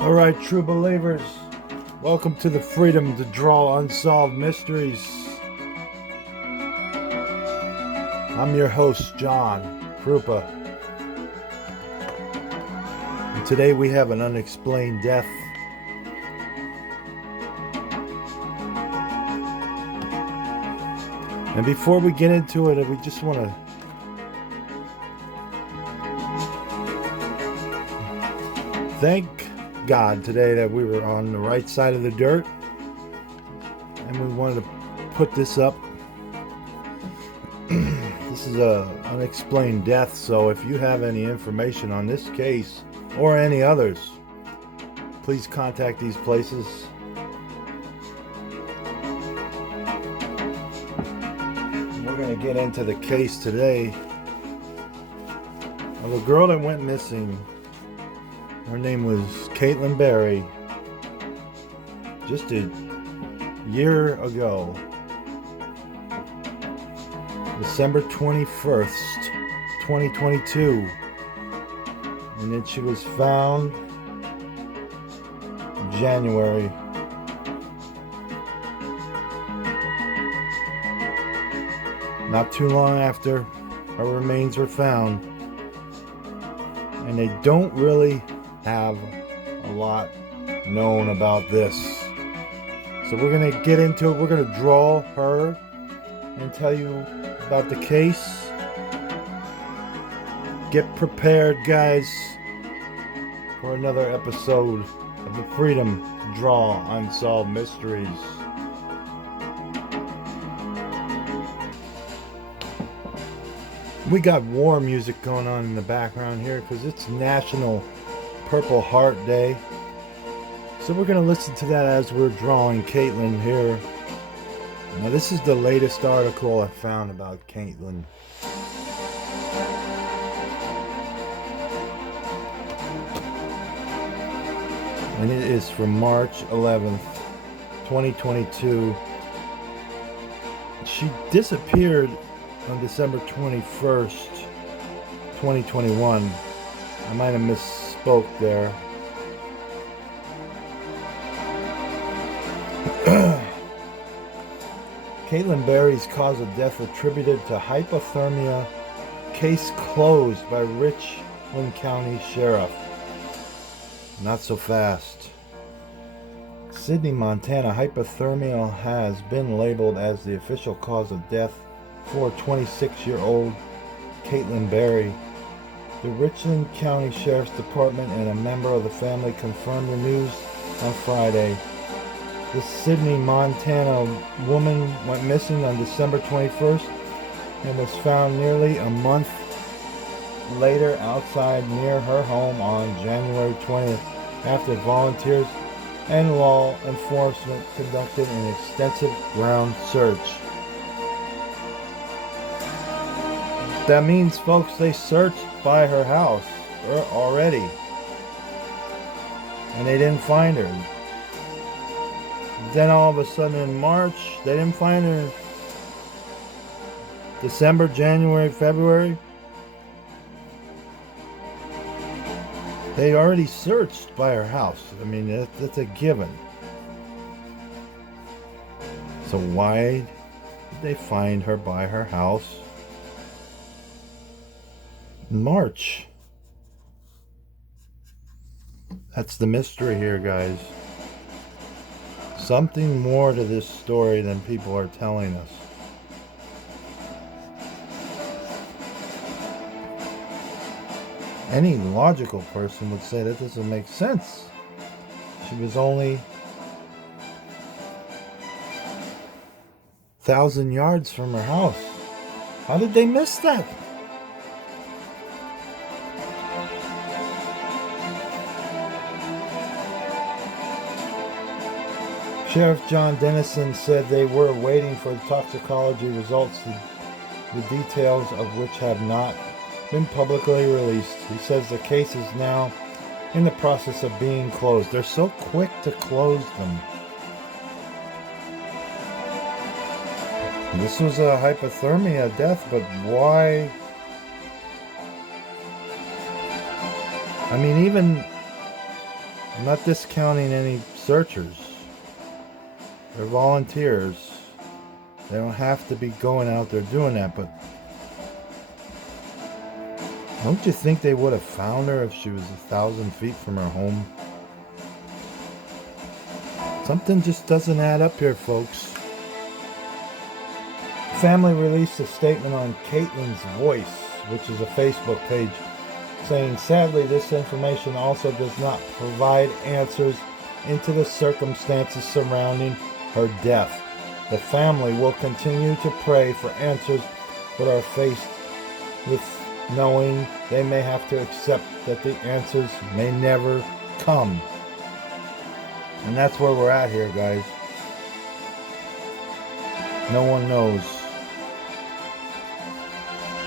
All right, true believers, welcome to the freedom to draw unsolved mysteries. I'm your host, John Krupa. And today we have an unexplained death. And before we get into it, we just want to thank God today that we were on the right side of the dirt, and we wanted to put this up. This is a unexplained death, so if you have any information on this case or any others, please contact these places. We're going to get into the case today of a girl that went missing. Her name was Katelyn Berry. Just a year ago, December 21st, 2022. And then she was found in January. Not too long after, her remains were found. And they don't really have a lot known about this. So we're going to get into it. We're going to draw her and tell you about the case. Get prepared, guys, for another episode of the Freedom to Draw Unsolved Mysteries. We got war music going on in the background here because it's National Purple Heart Day. So we're going to listen to that as we're drawing Katelyn here. Now this is the latest article I found about Katelyn. And it is from March 11th, 2022. She disappeared on December 21st, 2021. I might have misspoke there. Katelyn Berry's cause of death attributed to hypothermia. Case closed by Richland County Sheriff. Not so fast. Sidney, Montana. Hypothermia has been labeled as the official cause of death for 26-year-old Katelyn Berry. The Richland County Sheriff's Department and a member of the family confirmed the news on Friday. The Sidney, Montana woman went missing on December 21st and was found nearly a month later outside near her home on January 20th after volunteers and law enforcement conducted an extensive ground search. That means, folks, they searched by her house already, and they didn't find her. Then all of a sudden in March, they didn't find her. December, January, February, they already searched by her house. I mean, that's a given. So why did they find her by her house in March? That's the mystery here, guys. Something more to this story than people are telling us. Any logical person would say that doesn't make sense. She was only 1,000 yards from her house. How did they miss that? Sheriff John Dennison said they were waiting for the toxicology results, the details of which have not been publicly released. He says the case is now in the process of being closed. They're so quick to close them. This was a hypothermia death, but why? I mean, even I'm not discounting any searchers. They're volunteers. They don't have to be going out there doing that, but don't you think they would have found her if she was 1,000 feet from her home? Something just doesn't add up here, folks. Family released a statement on Katelyn's Voice, which is a Facebook page, saying, sadly, this information also does not provide answers into the circumstances surrounding her death. The family will continue to pray for answers, but are faced with knowing they may have to accept that the answers may never come. And that's where we're at here, guys. No one knows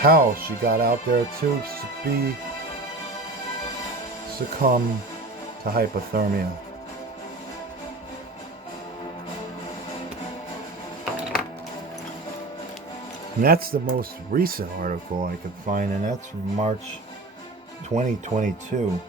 how she got out there to succumb to hypothermia. And that's the most recent article I could find, and that's from March 2022.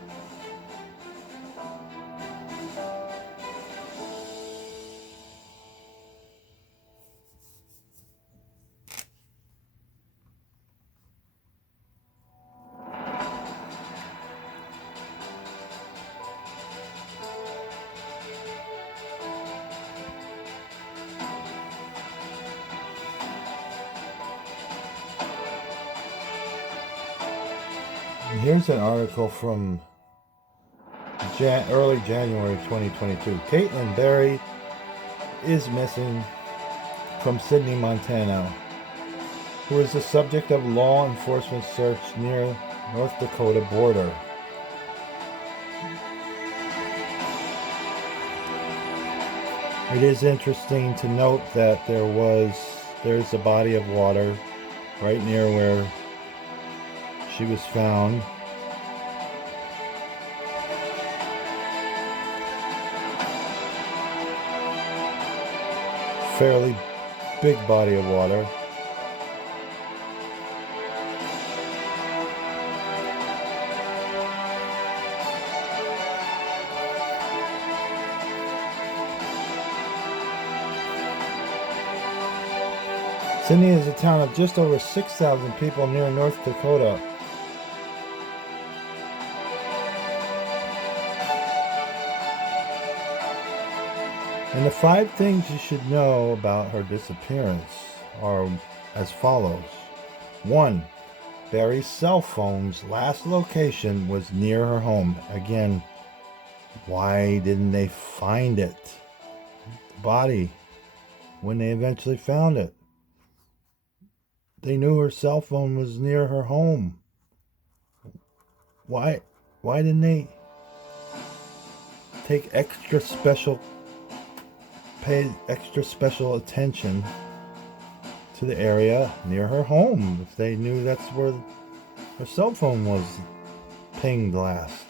Here's an article from early January 2022. Kaitlyn Berry is missing from Sidney, Montana, who is the subject of law enforcement search near North Dakota border. It is interesting to note that there's a body of water right near where she was found. Fairly big body of water. Sidney is a town of just over 6,000 people near North Dakota. And the 5 things you should know about her disappearance are as follows. 1. Berry's cell phone's last location was near her home. Again, why didn't they find it? The body, when they eventually found it. They knew her cell phone was near her home. Why didn't they pay extra special attention to the area near her home if they knew that's where her cell phone was pinged last?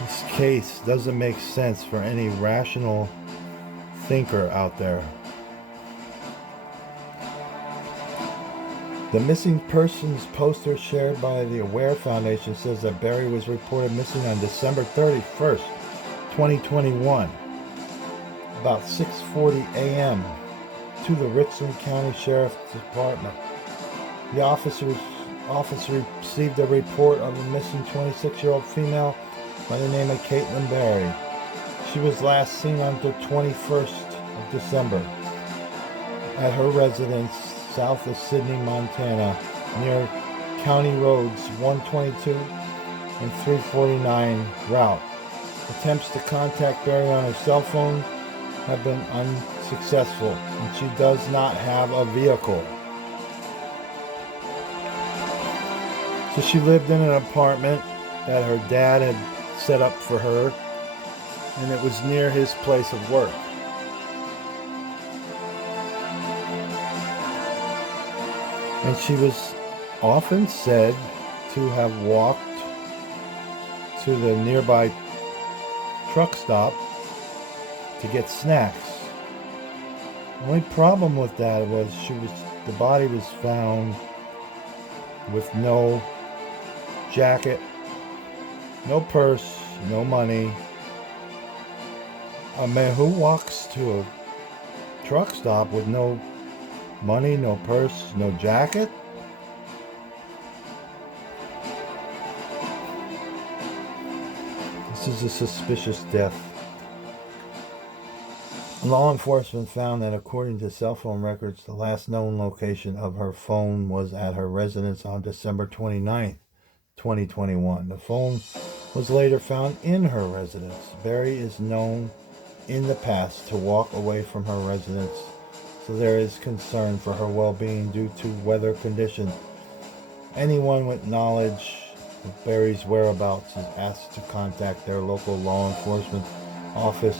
This case doesn't make sense for any rational thinker out there. The missing persons poster shared by the Aware Foundation says that Berry was reported missing on December 31st, 2021, about 6:40 a.m. to the Richland County Sheriff's Department. The office received a report of a missing 26-year-old female by the name of Kaitlyn Berry. She was last seen on the 21st of December at her residence south of Sidney, Montana, near County Roads 122 and 349 route. Attempts to contact Berry on her cell phone have been unsuccessful, and she does not have a vehicle. So she lived in an apartment that her dad had set up for her, and it was near his place of work. And she was often said to have walked to the nearby truck stop to get snacks. The only problem with that was the body was found with no jacket No purse, no money. A man who walks to a truck stop with no money, no purse, no jacket? This is a suspicious death. Law enforcement found that according to cell phone records, the last known location of her phone was at her residence on December 29th, 2021. The phone was later found in her residence. Barry is known in the past to walk away from her residence, so there is concern for her well-being due to weather conditions. Anyone with knowledge of Barry's whereabouts is asked to contact their local law enforcement office,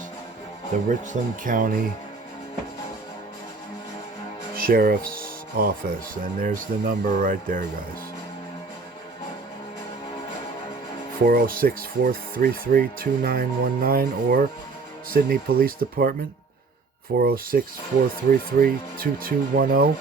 the Richland County Sheriff's Office. And there's the number right there, guys. 406-433-2919 or Sydney Police Department 406-433-2210.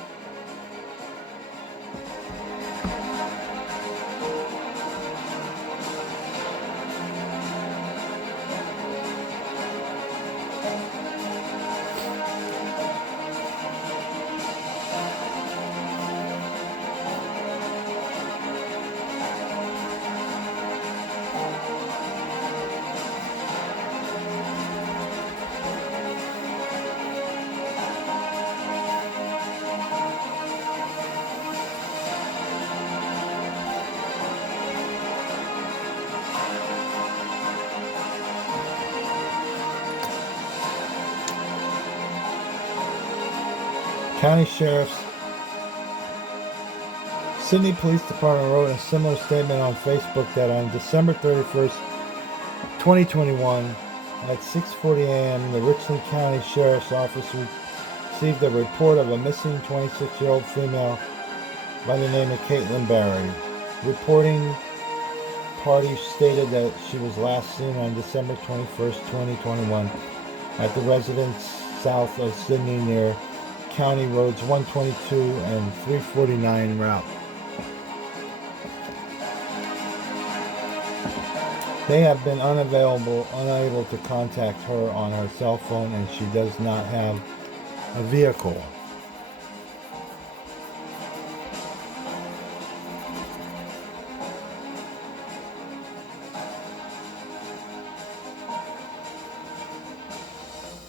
County Sheriff's Sydney Police Department wrote a similar statement on Facebook that on December 31st, 2021, at 6:40 a.m., the Richland County Sheriff's Office received a report of a missing 26-year-old female by the name of Kaitlyn Barry. Reporting parties stated that she was last seen on December 21st, 2021, at the residence south of Sydney near County Roads 122 and 349 route. They have been unable to contact her on her cell phone, and she does not have a vehicle.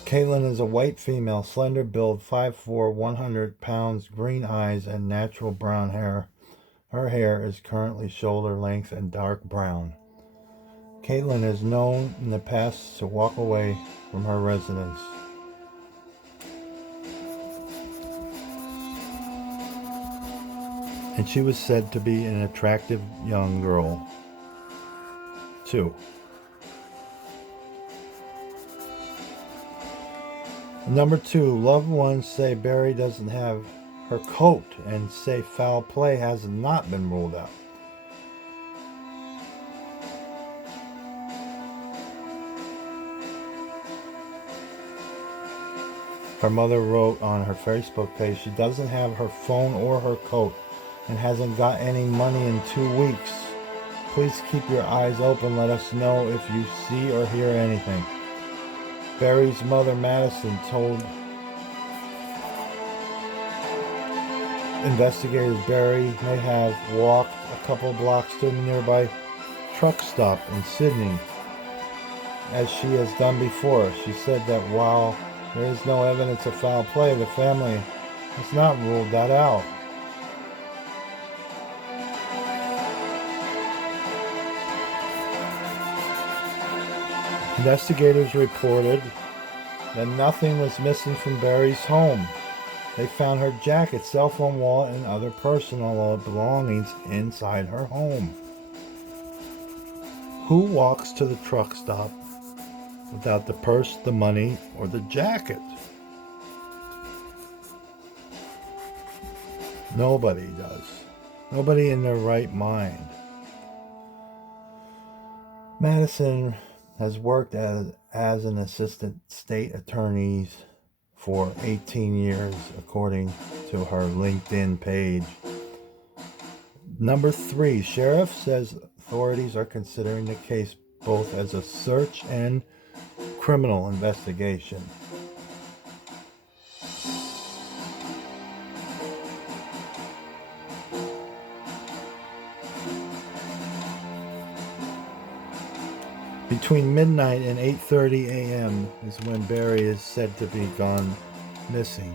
Kaitlyn is a white female, slender build, 5'4", 100 pounds, green eyes, and natural brown hair. Her hair is currently shoulder length and dark brown. Kaitlyn is known in the past to walk away from her residence. And she was said to be an attractive young girl, too. Number 2, loved ones say Barry doesn't have her coat and say foul play has not been ruled out. Her mother wrote on her Facebook page she doesn't have her phone or her coat and hasn't got any money in 2 weeks. Please keep your eyes open. Let us know if you see or hear anything. Barry's mother, Madison, told investigators Barry may have walked a couple blocks to a nearby truck stop in Sydney, as she has done before. She said that while there is no evidence of foul play, the family has not ruled that out. Investigators reported that nothing was missing from Barry's home. They found her jacket, cell phone, wallet, and other personal belongings inside her home. Who walks to the truck stop without the purse, the money, or the jacket? Nobody does. Nobody in their right mind. Madison has worked as an assistant state attorney for 18 years, according to her LinkedIn page. Number 3, sheriff says authorities are considering the case both as a search and criminal investigation. Between midnight and 8:30 a.m. is when Barry is said to be gone missing.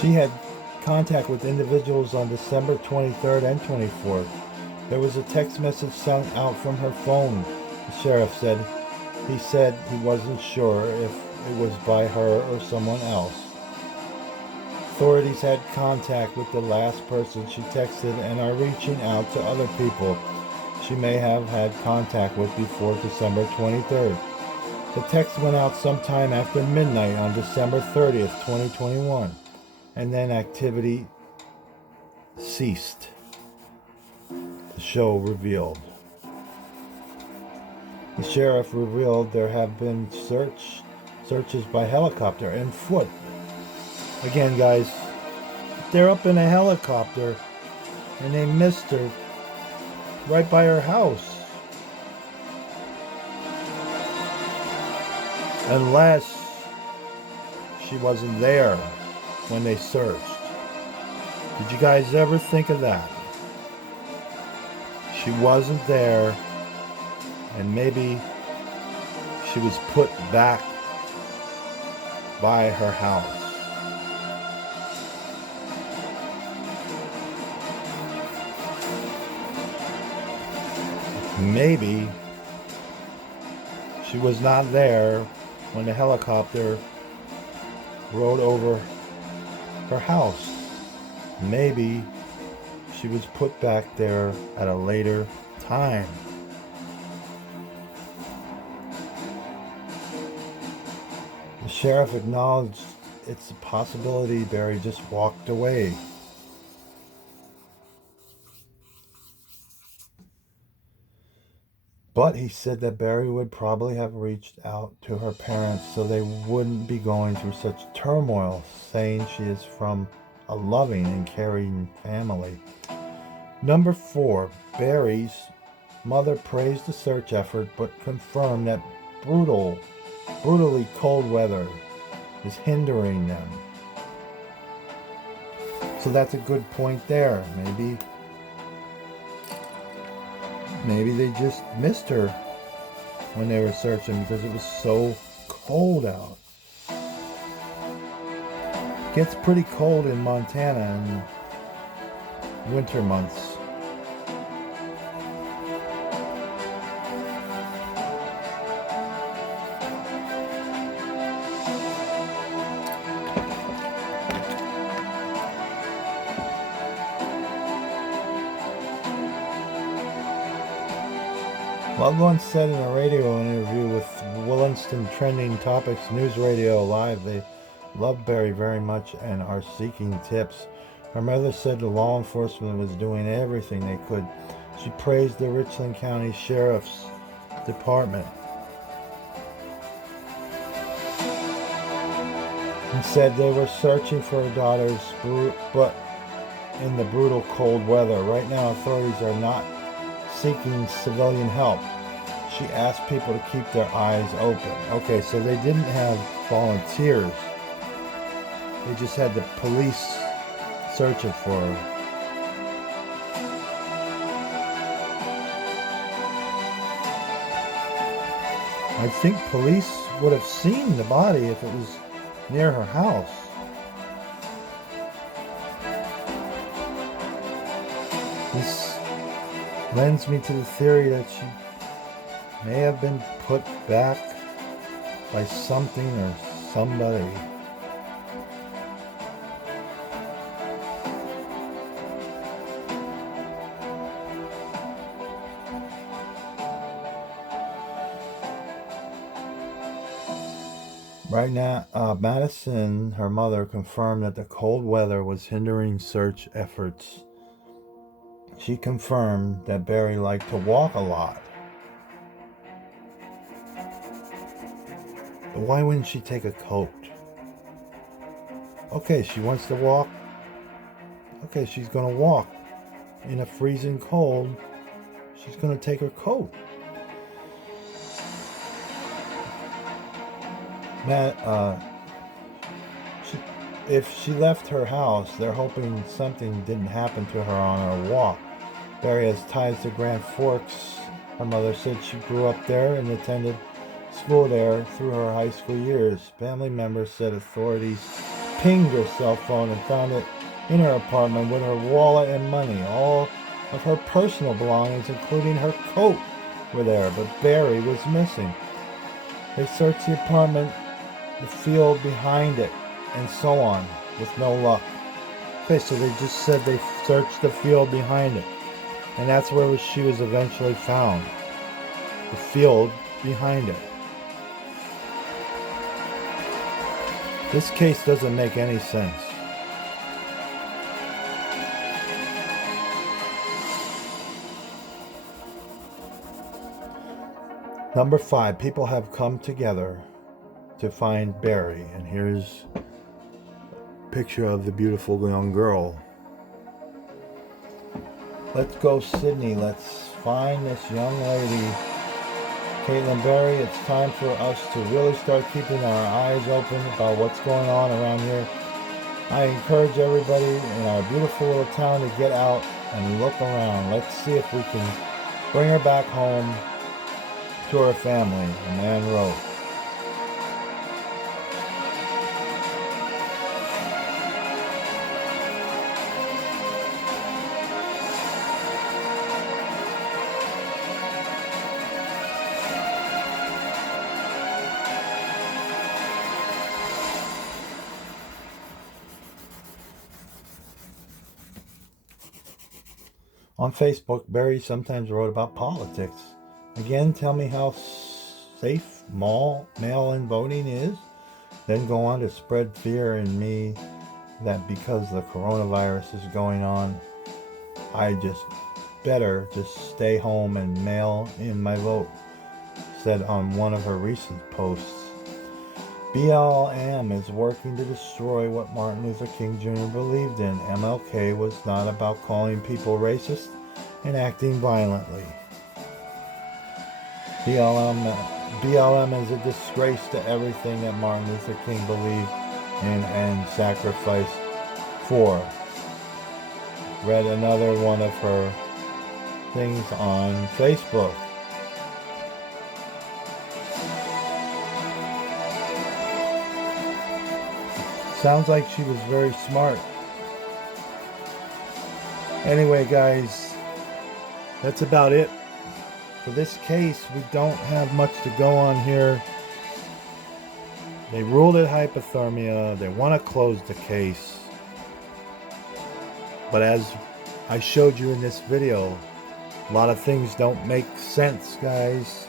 She had contact with individuals on December 23rd and 24th. There was a text message sent out from her phone, the sheriff said. He said he wasn't sure if it was by her or someone else. Authorities had contact with the last person she texted and are reaching out to other people she may have had contact with before December 23rd. The text went out sometime after midnight on December 30th, 2021. And then activity ceased, the show revealed. The sheriff revealed there have been searches by helicopter and foot. Again, guys, they're up in a helicopter and they missed her right by her house. Unless she wasn't there when they searched. Did you guys ever think of that? She wasn't there, and maybe she was put back by her house. Maybe she was not there when the helicopter rode over her house. Maybe she was put back there at a later time. The sheriff acknowledged it's a possibility Barry just walked away. But he said that Barry would probably have reached out to her parents so they wouldn't be going through such turmoil, saying she is from a loving and caring family. Number 4, Barry's mother praised the search effort but confirmed that brutally cold weather is hindering them. So that's a good point there. Maybe they just missed her when they were searching because it was so cold out. It gets pretty cold in Montana in winter months. Loved ones said in a radio interview with Williston Trending Topics News Radio Live they love Barry very much and are seeking tips. Her mother said the law enforcement was doing everything they could. She praised the Richland County Sheriff's Department and said they were searching for her daughters, but in the brutal cold weather. Right now, authorities are not seeking civilian help. She asked people to keep their eyes open. Okay, so they didn't have volunteers. They just had the police searching for her. I think police would have seen the body if it was near her house. This lends me to the theory that she may have been put back by something or somebody. Right now, Madison, her mother, confirmed that the cold weather was hindering search efforts. She confirmed that Barry liked to walk a lot. Why wouldn't she take a coat? Okay, she wants to walk. Okay, she's gonna walk in a freezing cold. She's gonna take her coat. If she left her house, they're hoping something didn't happen to her on her walk. Barry has ties to Grand Forks. Her mother said she grew up there and attended school there through her high school years. Family members said authorities pinged her cell phone and found it in her apartment with her wallet and money. All of her personal belongings, including her coat, were there, but Barry was missing. They searched the apartment, the field behind it, and so on, with no luck. Okay, so they just said they searched the field behind it. And that's where she was eventually found. The field behind it. This case doesn't make any sense. Number 5, people have come together to find Barry. And here's a picture of the beautiful young girl. Let's go, Sydney. Let's find this young lady, Kaitlyn Barry. It's time for us to really start keeping our eyes open about what's going on around here. I encourage everybody in our beautiful little town to get out and look around. Let's see if we can bring her back home to her family, a man wrote. On Facebook, Barry sometimes wrote about politics. Again, tell me how safe mail-in voting is. Then go on to spread fear in me that because the coronavirus is going on, I just better just stay home and mail in my vote, said on one of her recent posts. BLM is working to destroy what Martin Luther King Jr. believed in. MLK was not about calling people racist and acting violently. BLM is a disgrace to everything that Martin Luther King believed in and sacrificed for. Read another one of her things on Facebook. Sounds like she was very smart. Anyway, guys, that's about it. For this case, we don't have much to go on here. They ruled it hypothermia. They want to close the case. But as I showed you in this video, a lot of things don't make sense, guys.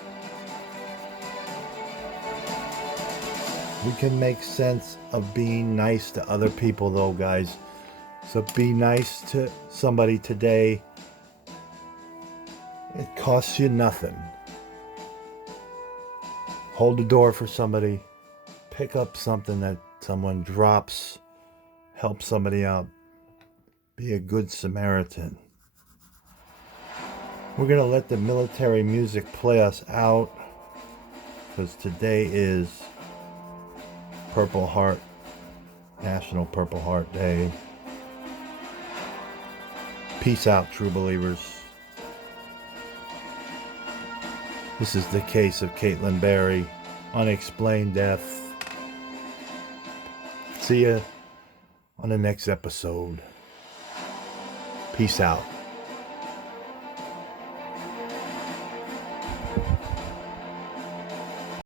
We can make sense of being nice to other people, though, guys. So be nice to somebody today. It costs you nothing. Hold the door for somebody. Pick up something that someone drops. Help somebody out. Be a good Samaritan. We're going to let the military music play us out, because today is Purple Heart, National Purple Heart Day. Peace out, true believers. This is the case of Kaitlyn Barry, unexplained death. See ya on the next episode. Peace out.